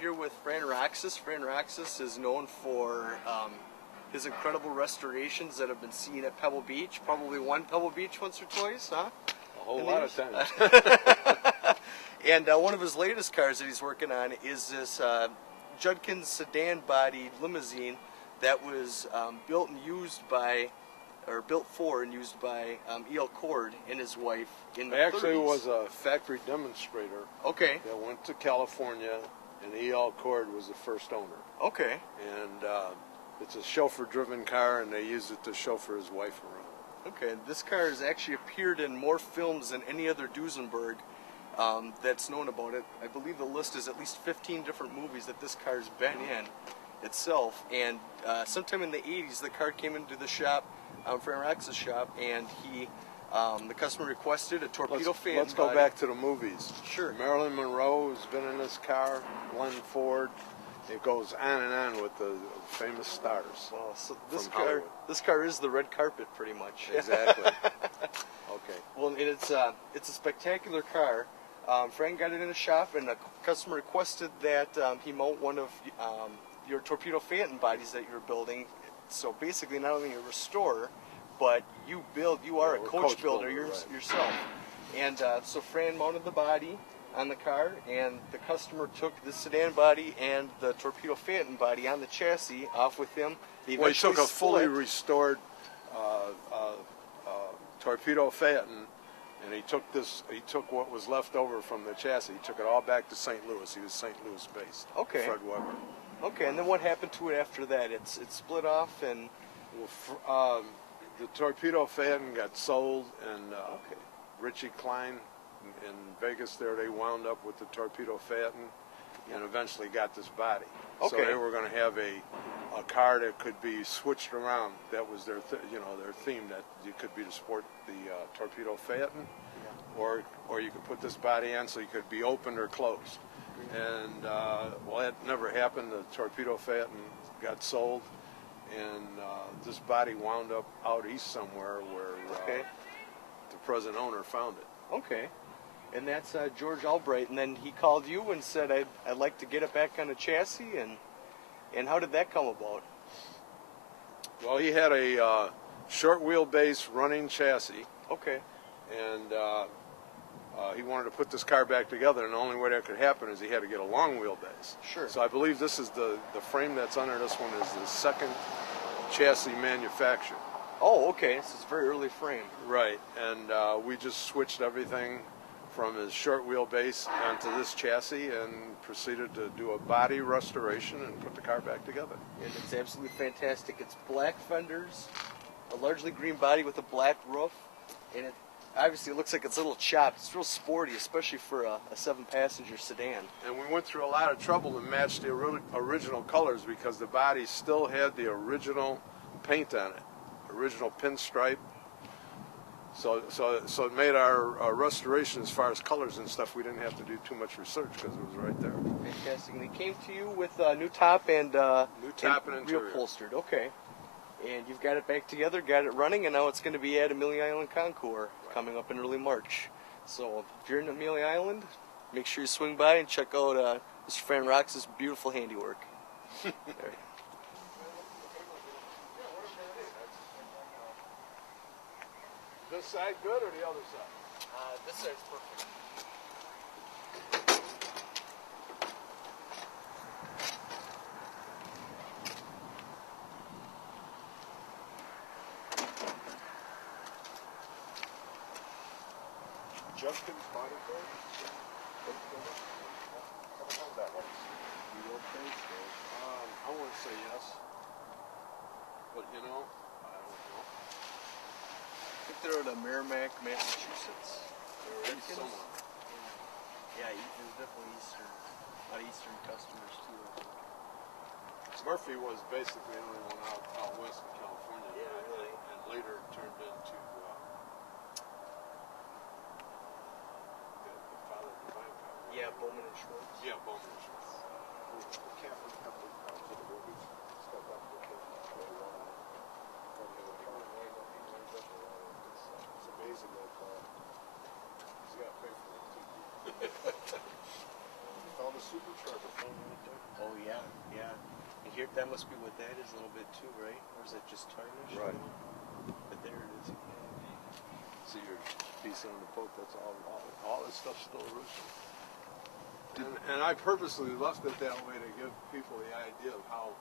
here with Fran Roxas. Fran Roxas is known for his incredible restorations that have been seen at Pebble Beach. Probably won Pebble Beach once or twice, huh? A whole lot of times. And one of his latest cars that he's working on is this Judkins sedan-bodied limousine that was built for and used by E.L. Cord and his wife in the 30s. Actually, it was a factory demonstrator. Okay. That went to California, and E.L. Cord was the first owner. Okay. And it's a chauffeur-driven car, and they used it to chauffeur his wife around. Okay. This car has actually appeared in more films than any other Duesenberg that's known about it. I believe the list is at least 15 different movies that this car's been in itself. And sometime in the 80s, the car came into the shop, Fran Roxas' shop, and the customer requested a torpedo fan. Let's go back to the movies. Sure. Marilyn Monroe has been in this car. Glenn Ford. It goes on and on with the famous stars. Well, so this car is the red carpet, pretty much. Exactly. Okay. Well, and it's a spectacular car. Fran got it in the shop, and the customer requested that he mount one of your torpedo phantom bodies that you're building. So basically, not only a restorer, but you are a coach builder right. yourself. And so Fran mounted the body on the car, and the customer took the sedan body and the torpedo phantom body on the chassis off with him. He took a fully restored torpedo phantom, and he took what was left over from the chassis. He took it all back to St. Louis. He was St. Louis based. Okay. Fred Weber. Okay, and then what happened to it after that? It split off, and the torpedo phantom got sold, and Richie Klein in Vegas there, they wound up with the torpedo phantom and eventually got this body. Okay. So they were going to have a car that could be switched around. That was their their theme, that it could be to sport the torpedo phantom, or you could put this body on so you could be opened or closed. And well, that never happened. The torpedo phantom got sold, and this body wound up out east somewhere where the present owner found it. Okay. And that's George Albright, and then he called you and said, I'd like to get it back on a chassis, and how did that come about? Well, he had a short wheelbase running chassis. Okay. And he wanted to put this car back together, and the only way that could happen is he had to get a long wheelbase. Sure. So I believe this is the frame that's under this one is the second chassis manufactured. Oh, okay. So it's a very early frame. Right. And we just switched everything from his short wheelbase onto this chassis and proceeded to do a body restoration and put the car back together. And it's absolutely fantastic. It's black fenders, a largely green body with a black roof, and it obviously looks like it's a little chopped. It's real sporty, especially for a 7-passenger sedan. And we went through a lot of trouble to match the original colors because the body still had the original paint on it, original pinstripe. So it made our restoration as far as colors and stuff. We didn't have to do too much research because it was right there. Fantastic. And he came to you with a new top and interior. reupholstered. Okay. And you've got it back together, got it running, and now it's going to be at Amelia Island Concours coming up in early March. So if you're in Amelia Island, make sure you swing by and check out Mr. Fran Roxas' beautiful handiwork. There. This side good or the other side? This side's perfect. Judkins body board? That one. I want to say yes. But I don't know. I think they're at Merrimack, Massachusetts. Somewhere. Yeah, there's definitely a lot of Eastern customers too. Murphy was basically the only one out west of California. Yeah, really. And later turned into the father of Divine Power. Yeah, Bowman and Schwartz. Yeah, Bowman and Schwartz. The camper company to the movies. Stuff like that. It's amazing that he's got to pay for it too. Found a supercharger. here, that must be what that is a little bit too, right? Or is that just tarnish? Right. But there it is. See your piece on the boat, that's all this stuff's still original. And I purposely left it that way to give people the idea of how